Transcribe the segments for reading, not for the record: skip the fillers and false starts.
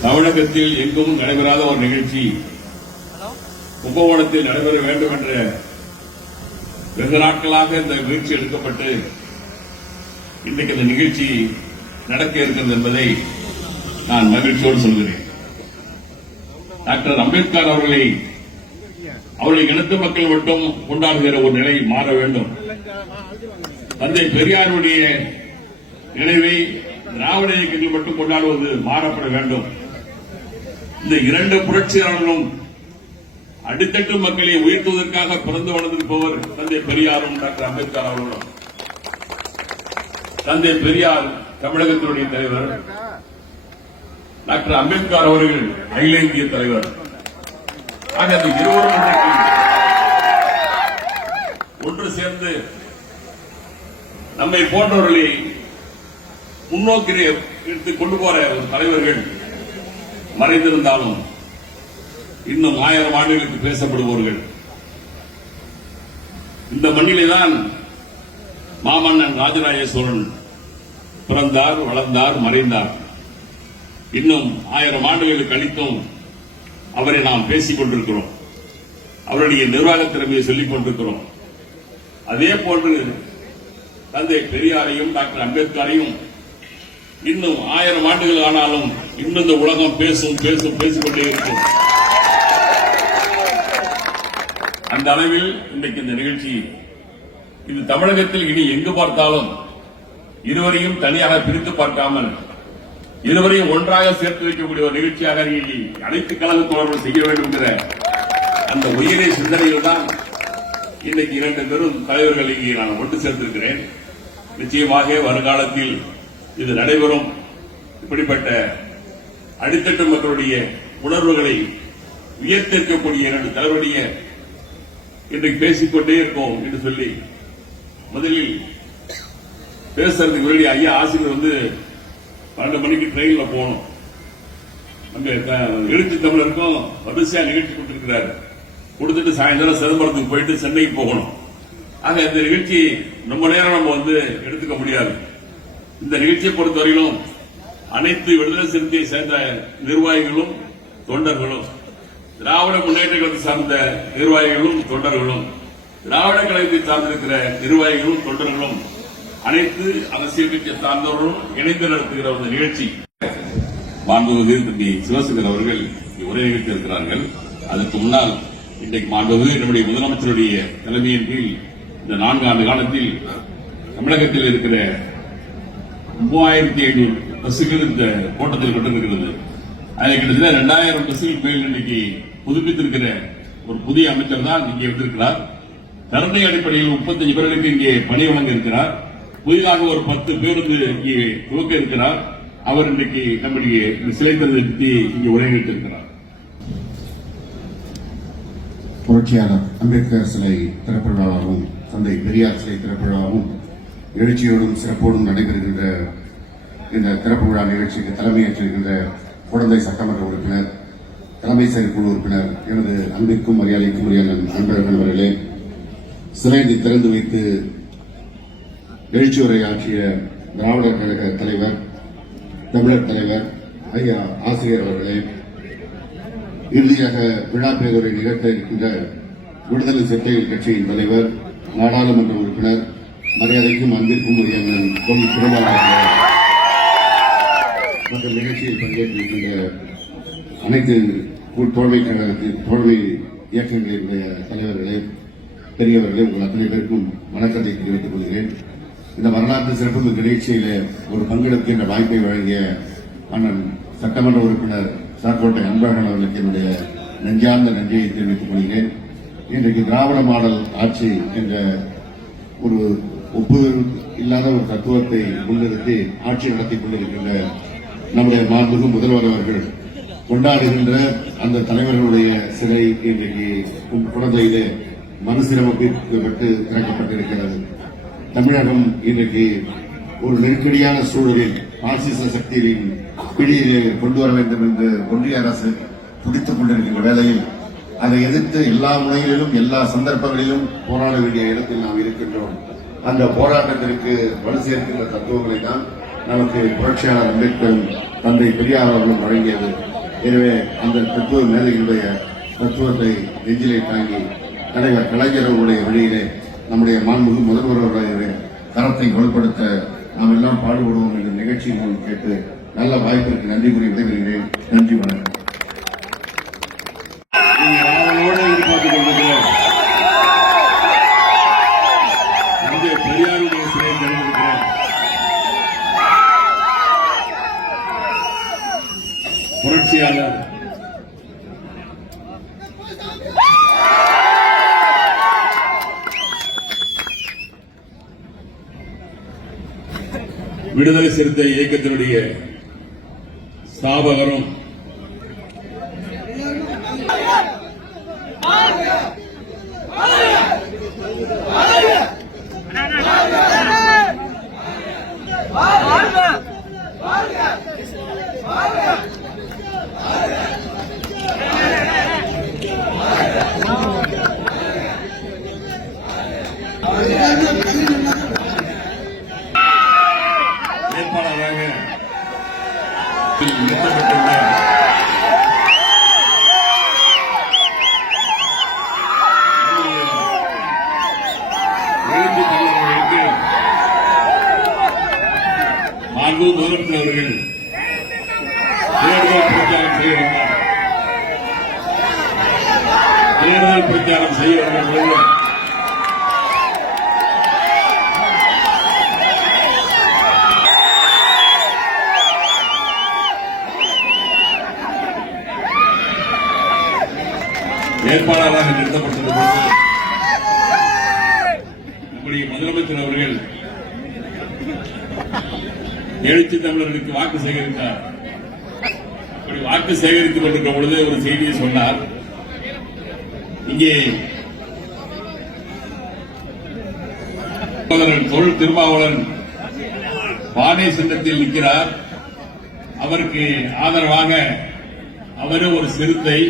தமிழகத்தில் எங்கும் நடைபெறாத ஒரு நிகழ்ச்சி கும்பகோணத்தில் நடைபெற வேண்டும் என்ற வெகு நாட்களாக இந்த முயற்சி எடுக்கப்பட்டு இன்றைக்கு இந்த நிகழ்ச்சி நடக்க இருக்கிறது என்பதை நான் மகிழ்ச்சியோடு சொல்கிறேன். டாக்டர் அம்பேத்கர் அவர்களை இனத்து மக்கள் மட்டும் கொண்டாடுகிற ஒரு நிலை மாற வேண்டும். தந்தை பெரியாருடைய நினைவை திராவிட இயக்கங்கள் மட்டும் கொண்டாடுவது மாறப்பட வேண்டும். இந்த இரண்டு புரட்சியாளர்களும் அடித்தட்டு மக்களை உயர்த்துவதற்காக பிறந்து வளர்ந்திருப்பவர் தந்தை பெரியாரும் டாக்டர் அம்பேத்கர் அவர்களும். தந்தை பெரியார் தமிழகத்தினுடைய தலைவர், டாக்டர் அம்பேத்கர் அவர்கள் அகில இந்திய தலைவர். ஆக அந்த இருவரும் ஒன்று சேர்ந்து நம்மை போன்றவர்களை முன்னோக்கி எடுத்து கொண்டு போற தலைவர்கள் மறைந்திருந்தாலும் இன்னும் 1000 ஆண்டுகளுக்கு பேசப்படுபவர்கள். இந்த மண்ணிலேதான் மாமன்னன் ராஜராஜ சோழன் பிறந்தார், வளர்ந்தார், மறைந்தார். இன்னும் 1000 ஆண்டுகளுக்கு கழித்தும் அவரை நாம் பேசிக் கொண்டிருக்கிறோம். அவருடைய நிர்வாக திறமையை சொல்லிக் கொண்டிருக்கிறோம். அதே போன்று தந்தை பெரியாரையும் டாக்டர் அம்பேத்கரையும் இன்னும் 1000 ஆண்டுகள் ஆனாலும் இன்னும் இந்த உலகம் பேசிக்கொண்டே இருக்கும். அந்த அளவில் இன்றைக்கு இந்த நிகழ்ச்சி இது தமிழகத்தில் இனி எங்கு பார்த்தாலும் இருவரையும் தனியாக பிரித்து பார்க்காமல் இருவரையும் ஒன்றாக சேர்த்து வைக்கக்கூடிய ஒரு நிகழ்ச்சியாக அனைத்து கழக தோழர்கள் செய்ய வேண்டும் என்கிற அந்த உயரிய சிந்தனையில் தான் இன்றைக்கு 2 பெரும் தலைவர்கள் இங்கே நான் ஒன்று சேர்த்திருக்கிறேன். நிச்சயமாக வருங்காலத்தில் இது நடைபெறும். இப்படிப்பட்ட அடித்தட்டு மக்களுடைய உணர்வுகளை உயர்த்திருக்கக்கூடிய 2 தலைவருடைய இன்றைக்கு பேசிக்கொண்டே இருக்கோம் என்று சொல்லி முதலில் பேசுறதுக்கு முன்னாடி ஐயா ஆசிரியர் 12 மணிக்கு ட்ரெயின்ல போகணும். அங்க எழுச்சி தமிழருக்கும் வரிசையா நிகழ்ச்சி கொடுத்திருக்கிறார். கொடுத்துட்டு சாயந்தரம் சிதம்பரத்துக்கு போயிட்டு சென்னைக்கு போகணும். ஆக இந்த நிகழ்ச்சி ரொம்ப நேரம் நம்ம எடுத்துக்க முடியாது. இந்த நிகழ்ச்சியை பொறுத்தவரையிலும் அனைத்து விடுதலை சிறுத்தையை சேர்ந்த நிர்வாகிகளும் தொண்டர்களும், திராவிட முன்னேற்ற கழகத்தை சார்ந்த நிர்வாகிகளும் தொண்டர்களும், திராவிட கழகத்தை சார்ந்திருக்கிற நிர்வாகிகளும் தொண்டர்களும், அனைத்து அரசியல் கட்சியை சார்ந்தவர்களும் இணைந்து நடத்துகிற ஒரு நிகழ்ச்சி. மாண்புமிகு தம்பி சிவசங்கர் அவர்கள் உரை நிகழ்த்தி இருக்கிறார்கள். அதற்கு முன்னால் இன்றைக்கு மாண்புமிகு நம்முடைய முதலமைச்சருடைய தலைமையின் கீழ் இந்த 4 ஆண்டு காலத்தில் தமிழகத்தில் இருக்கிற 3500 பஸ்கள் இந்த கோட்டத்தில் கொண்டிருக்கிறது. அதில் கிட்டத்தட்ட 2000 பஸ்கள் மேல் இன்னைக்கு புதுப்பித்திருக்கிற ஒரு புதிய அமைச்சர் தான் இங்கே வந்திருக்கிறார். தரத்தை அடிப்படையில் 35 பேர்களுக்கு இங்கே பணி வழங்க இருக்கிறார். புதிதாக ஒரு 10 பேருந்து இங்கே துவக்க இருக்கிறார். அவர் இன்றைக்கு நம்முடைய சிலை திறத்தை இங்கே உரையிட்டிருக்கிறார். புரட்சியாளர் அம்பேத்கர் சிலை திறப்பு விழாவாகவும் தந்தை பெரியார் சிலை திறப்பு விழாவும் எழுச்சியோடும் சிறப்போடும் நடைபெறுகின்ற இந்த திறப்பு விழா நிகழ்ச்சிக்கு தலைமையேற்றிருக்கின்ற குழந்தை சட்டமன்ற உறுப்பினர், தலைமை செயற்குழு உறுப்பினர், எனது அன்பிற்கும் மரியாதைக்கும் உரியான நண்பர்கள் அவர்களே, சிலையை திறந்து வைத்து எழுச்சி உரையாற்றிய திராவிடர் கழக தலைவர், தமிழர் தலைவர் ஐயா ஆசிரியர் அவர்களே, இறுதியாக விழா பேருரை நிகழ்த்த இருக்கின்ற விடுதலை சிறுத்தைகள் கட்சியின் தலைவர், நாடாளுமன்ற உறுப்பினர், மரியாதைக்கும் அன்பிற்கும் உரியான பொன் திருமாவளவர்களே மற்றும் நிகழ்ச்சியில் பங்கேற்றிருக்கின்ற அனைத்து தோழமை கழகத்தின் தோழமை இயக்கங்களினுடைய தலைவர்களே, பெரியவர்களே, உங்கள் அத்தனை பேருக்கும் வணக்கத்தை தெரிவித்துக் கொள்கிறேன். இந்த வரலாற்று சிறப்புமிக்க நிகழ்ச்சியில ஒரு பங்கெடுக்கின்ற வாய்ப்பை வழங்கிய அண்ணன் சட்டமன்ற உறுப்பினர் சாக்கோட்டை அன்பழகன் அவர்களுக்கு என்னுடைய நெஞ்சார்ந்த நன்றியை தெரிவித்துக் கொள்கிறேன். இன்றைக்கு திராவிட மாடல் ஆட்சி என்ற ஒரு ஒப்புதல் இல்லாத ஒரு தத்துவத்தை முன்னிறுத்தி ஆட்சி நடத்திக் கொண்டிருக்கின்ற நம்முடைய மாண்புமிகு முதல்வர் அவர்கள் கொண்டாடுகின்ற அந்த தலைவர்களுடைய சிலை இன்றைக்கு குழந்தையிலே மறுசீரமைக்கப்பட்டு திறக்கப்பட்டிருக்கிறது. தமிழகம் இன்றைக்கு ஒரு நெருக்கடியான சூழலில் பாசிச சக்தியின் பிடியிலே கொண்டு வர வேண்டும் என்று ஒன்றிய அரசு துடித்துக் கொண்டிருக்கின்ற வேளையில் அதை எதிர்த்து எல்லா முனைகளிலும் எல்லா சந்தர்ப்பங்களிலும் போராட வேண்டிய இடத்தில் நாம் இருக்கின்றோம். அந்த போராட்டத்திற்கு வலு சேர்க்கின்ற தத்துவங்களை தான் நமக்கு புரட்சியாளர் அம்பேத்கரும் தந்தை பெரியார் அவர்களும் வழங்கியது. எனவே அந்த தத்துவ மேதைகளுடைய தத்துவத்தை நெஞ்சிலே தாங்கி தலைவர் கலைஞர் அவர்களுடைய வழியிலே நம்முடைய மாண்புமிகு முதல்வருடைய கரத்தை வலுப்படுத்த நாம் எல்லாம் பாடுபடுவோம் என்ற நிகழ்ச்சியை மூலம் கேட்டு நல்ல வாய்ப்பிற்கு நன்றி கூறி விடைபெறுகிறேன். நன்றி, வணக்கம். பெரியாருடைய சிலையை திறந்திருக்கிறேன். புரட்சியாளர் விடுதலை சிறுத்தை இயக்கத்தினுடைய ஸ்தாபகரும் வேட்பாளராக நிறுத்தப்பட்டுள்ள எழுச்சி தலைவர்களுக்கு மாண்பு முதலமைச்சர் அவர்கள் தேர்தல் பிரச்சாரம் செய்கிறார். தேர்தல் பிரச்சாரம் செய்கிறார்கள். வேட்பாளராக நிறுத்தப்பட்டது நம்முடைய முதலமைச்சர் அவர்கள் எழுச்சி தமிழர்களுக்கு வாக்கு சேகரித்தார். அப்படி வாக்கு சேகரித்துக் கொண்டிருக்கிற பொழுது ஒரு செய்தியை சொன்னார். இங்கே தொழில் திருமாவளவன் பானை சின்னத்தில் நிற்கிறார். அவருக்கு ஆதரவாக அவரு ஒரு சிறுத்தை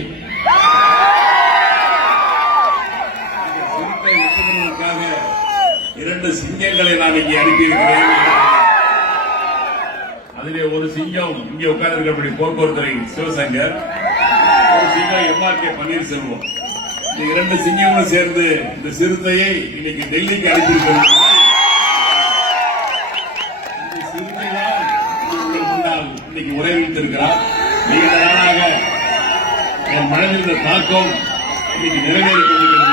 இரண்டு சிங்கங்களை நான் இங்கே அனுப்பியிருக்கிறேன். அதிலே ஒரு சிங்கம் இங்கே உட்கார்ந்திருக்கக்கூடிய போக்குவரத்துறை சிவசங்கர், ஒரு சிங்கம் MRK பன்னீர்செல்வம். இந்த இரண்டு சிங்கங்களும் சேர்ந்து இந்த சிறுத்தையை இன்னைக்கு டெல்லிக்கு அனுப்பியிருக்கிறார். இந்த சிறுத்தை தான் உங்கள் முன்னால் இன்னைக்கு உரையளித்திருக்கிறார். நீண்ட நாளாக என் மனதில் இந்த தாக்கம் இன்னைக்கு நிறைவேறிக் கொண்டிருக்கிறது.